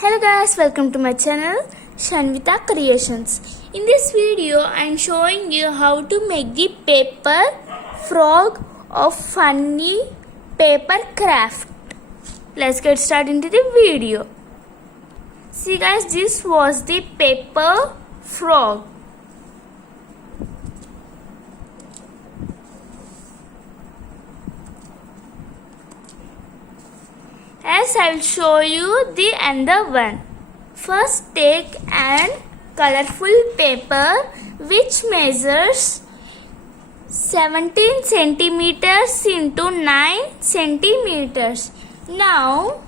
Hello guys, welcome to my channel Shanvita Creations. In this video I am showing you how to make the paper frog of funny paper craft. Let's get started into the video. See guys, this was the paper frog. As I will show you the other one. First take an colorful paper which measures 17 centimeters into 9 centimeters. Now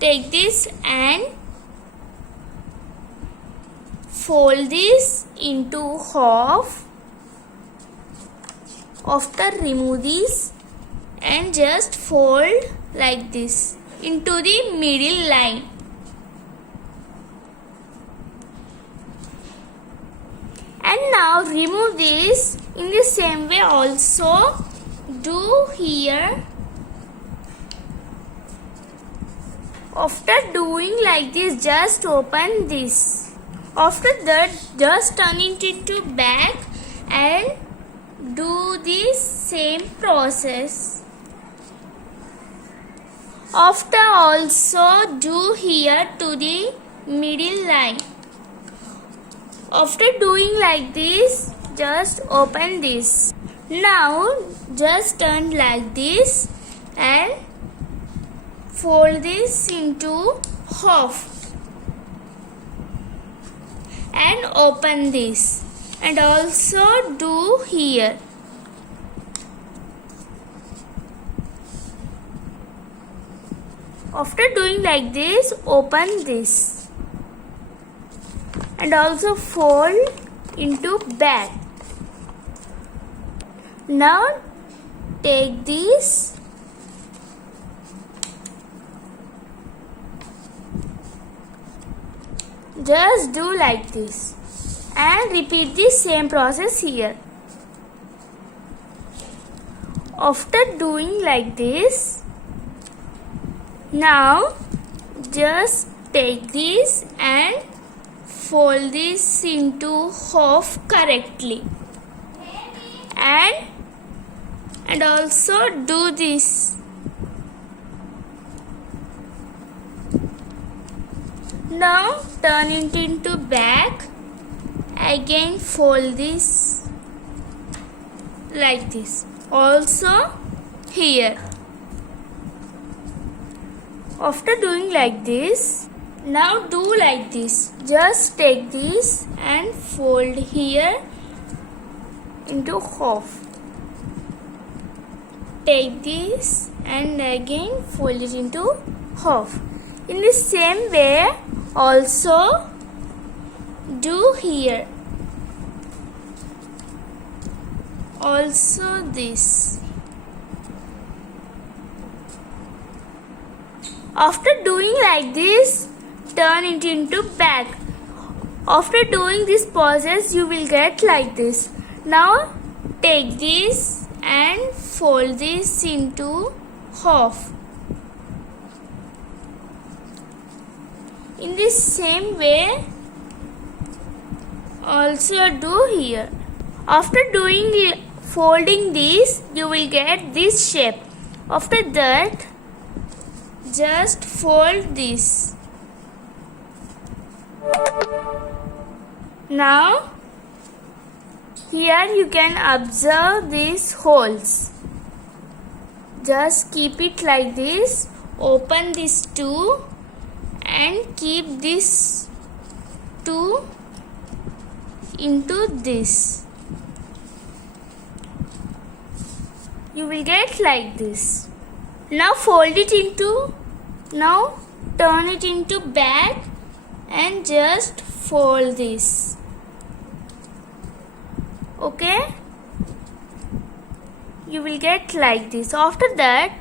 take this and fold this into half. After remove this and just fold like this into the middle line. And now remove this in the same way also do here. After doing like this, just open this. After that, just turn it into back and do this same process. After also do here to the middle line. After doing like this, just open this. Now just turn like this and fold this into half and open this and also do here. After doing like this, open this and also fold into back. Now take this just do like this and repeat the same process here. After doing like this, now just take this and fold this into half correctly and also do this. Now turn it into back, again fold this like this, also here. After doing like this, now do like this. Just take this and fold here into half. Take this and again fold it into half. In the same way also do here. Also this. After doing like this, turn it into back. After doing this process, you will get like this. Now take this and fold this into half. In this same way also do here. After folding this, you will get this shape. After that, just fold this. Now here you can observe these holes. Just keep it like this. Open this two and keep this two into this. You will get like this. Now fold it into, now turn it into back and just fold this. Okay? You will get like this. After that,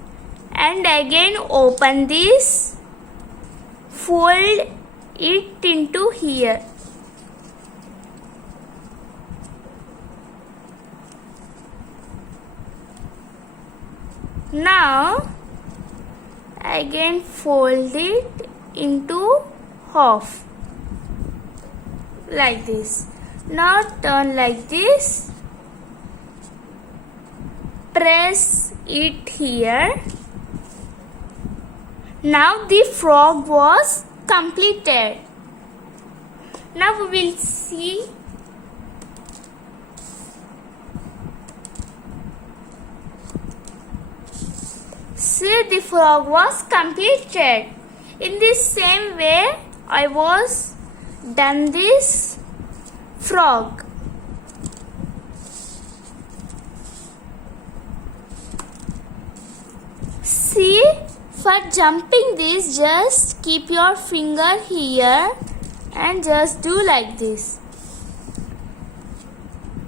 and again open this, fold it into here. Now again fold it into off like this. Now turn like this. Press it here. Now the frog was completed. Now we will see the frog was completed. In this same way I was done this frog. See, for jumping this, just keep your finger here and just do like this.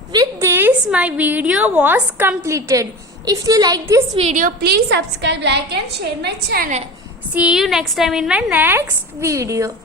With this, my video was completed. If you like this video, please subscribe, like and share my channel. See you next time in my next video.